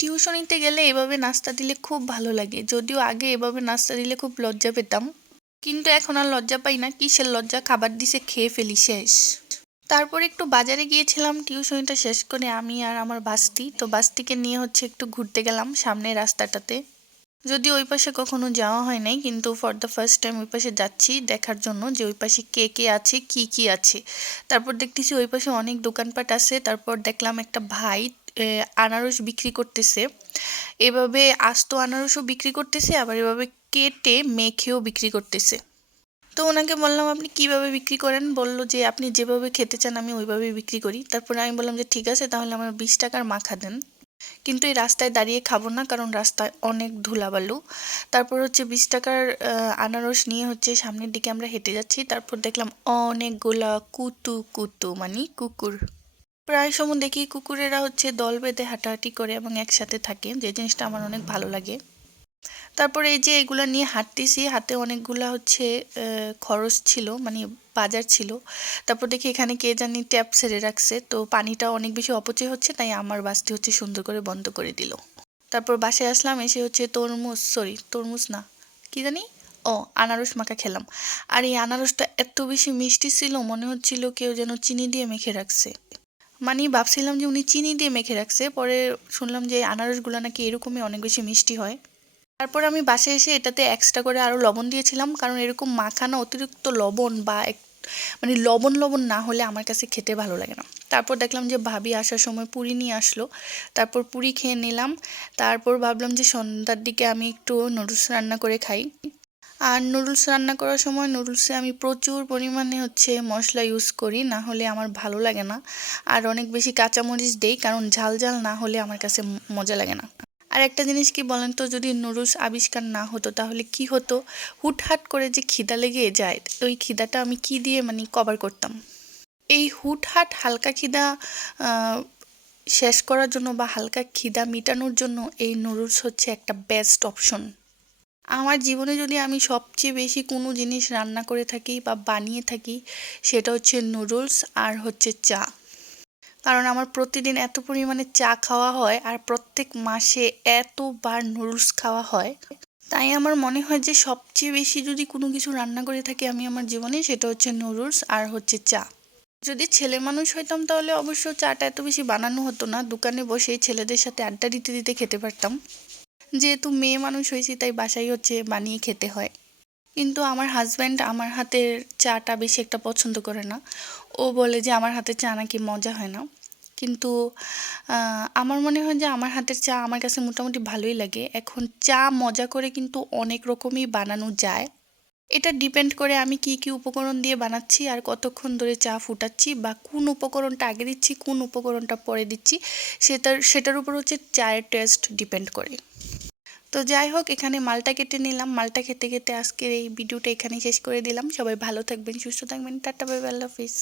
টিউশনিতে গেলে এভাবে নাস্তা দিলে খুব ভালো লাগে, যদিও আগে এভাবে নাস্তা দিলে খুব লজ্জা পেতাম, কিন্তু এখন আর লজ্জা পাই না। কিসের লজ্জা, খাবার দিছে খেয়ে ফেলি, শেষ। তারপর একটু বাজারে গিয়েছিলাম টিউশনিটা শেষ করে, আমি আর আমার বাস্তি। তো বাস্তিকে নিয়ে একটু ঘুরতে গেলাম সামনের রাস্তাটাতে। যদি ওই পাশে কখনো যাওয়া হয় নাই, কিন্তু ফর দ্য ফার্স্ট টাইম ওই পাশে যাচ্ছি দেখার জন্য যে ওই পাশে কে কে আছে, কি কি আছে। তারপর দেখতেছি ওই পাশে অনেক দোকানপাট আছে। তারপর দেখলাম একটা ভাই আনারস বিক্রি করতেছে। এভাবে আস্ত আনারসও বিক্রি করতেছে, আবার এভাবে কেটে মেখেও বিক্রি করতেছে। তো ওনাকে বললাম আপনি কিভাবে বিক্রি করেন, বলল যে আপনি যেভাবে খেতে চান আমি ওইভাবেই বিক্রি করি। তারপরে আমি বললাম যে ঠিক আছে, তাহলে আমার 20 টাকার মাখা দেন, কিন্তু এই রাস্তায় দাঁড়িয়ে খাবো না, কারণ রাস্তায় অনেক ধুলাবালু। তারপর 20 টাকার আনারস নিয়ে সামনের দিকে আমরা হেঁটে যাচ্ছি। তারপর দেখলাম অনেকগুলা কুতু কুতু মানে কুকুর। প্রায় সময় দেখি কুকুরেরা দল বেঁধে হাঁটাহাঁটি করে এবং একসাথে থাকে, যে জিনিসটা আমার অনেক ভালো লাগে। তারপরে এই যে এগুলা নিয়ে হাঁটতেছি, হাতে অনেকগুলা খরচ ছিল, মানে বাজার ছিল। তারপর দেখি এখানে কে জানি ট্যাপ ছেড়ে রাখছে, তো পানিটা অনেক বেশি অপচয় হচ্ছে, তাই আমার বাসটি সুন্দর করে বন্ধ করে দিল। তারপর বাসায় আসলাম, এসে তরমুজ না, কি জানি, ও আনারস মাখা খেলাম। আর এই আনারসটা এত বেশি মিষ্টি ছিল, মনে হচ্ছিল কেউ যেন চিনি দিয়ে মেখে রাখছে। মানে ভাবছিলাম যে উনি চিনি দিয়ে মেখে রাখছে, পরে শুনলাম যে আনারসগুলো নাকি এরকমই অনেক বেশি মিষ্টি হয়। তারপর আমি বাসায় এসে এটাতে এক্সট্রা করে আরও লবণ দিয়েছিলাম, কারণ এরকম মাখানো অতিরিক্ত লবণ বা মানে লবণ লবণ না হলে আমার কাছে খেতে ভালো লাগে না। তারপর দেখলাম যে ভাবি আসার সময় পুরি নিয়ে আসলো, তারপর পুরি খেয়ে নিলাম। তারপর ভাবলাম যে সন্ধ্যার দিকে আমি একটু নুডলস রান্না করে খাই। আর নুডলস রান্না করার সময় নুডলসে আমি প্রচুর পরিমাণে মশলা ইউজ করি, না হলে আমার ভালো লাগে না। আর অনেক বেশি কাঁচামরিচ দেই, কারণ ঝাল ঝাল না হলে আমার কাছে মজা লাগে না। আর একটা জিনিস কি বলেন তো, যদি নুডলস আবিষ্কার না হতো তাহলে কি হতো? হুটহাট করে যে খিদা লেগে যায়, ওই খিদাটা আমি কি দিয়ে মানে কভার করতাম? এই হুটহাট হালকা খিদা শেষ করার জন্য বা হালকা খিদা মেটানোর জন্য এই নুডলস একটা বেস্ট অপশন। আমার জীবনে যদি আমি সবচেয়ে বেশি কোনো জিনিস রান্না করে থাকি বা বানিয়ে থাকি, সেটা নুডলস আর চা। কারণ আমার প্রতিদিন এত পরিমাণে চা খাওয়া হয়, আর প্রত্যেক মাসে এতবার নুডলস খাওয়া হয়, তাই আমার মনে হয় যে সবচেয়ে বেশি যদি কোনো কিছু রান্না করে থাকি আমি আমার জীবনে, সেটা নুডলস আর চা। যদি ছেলে মানুষ হইতাম তাহলে অবশ্য চাটা এত বেশি বানানো হতো না, দোকানে বসে ছেলেদের সাথে আড্ডা দিতে দিতে খেতে পারতাম। যেহেতু মেয়ে মানুষ হয়েছি, তাই বাসায় বানিয়ে খেতে হয়। কিন্তু আমার হাজব্যান্ড আমার হাতের চাটা বেশি একটা পছন্দ করে না। ও বলে যে আমার হাতের চা নাকি মজা হয় না। কিন্তু আমার মনে হয় যে আমার হাতের চা আমার কাছে মোটামুটি ভালোই লাগে। এখন চা মজা করে কিন্তু অনেক রকমই বানানো যায়। এটা ডিপেন্ড করে আমি কি কি উপকরণ দিয়ে বানাচ্ছি আর কতক্ষণ ধরে চা ফুটাচ্ছি, বা কোন উপকরণটা আগে দিচ্ছি কোন উপকরণটা পরে দিচ্ছি, সেটার উপর চায়ের টেস্ট ডিপেন্ড করে। তো যাই হোক, এখানে মালটা কেটে নিলাম। মালটা খেতে খেতে আজকের এই ভিডিওটা এখানেই শেষ করে দিলাম। সবাই ভালো থাকবেন, সুস্থ থাকবেন। টাটা, বাই বাই, আল্লাহ হাফিজ।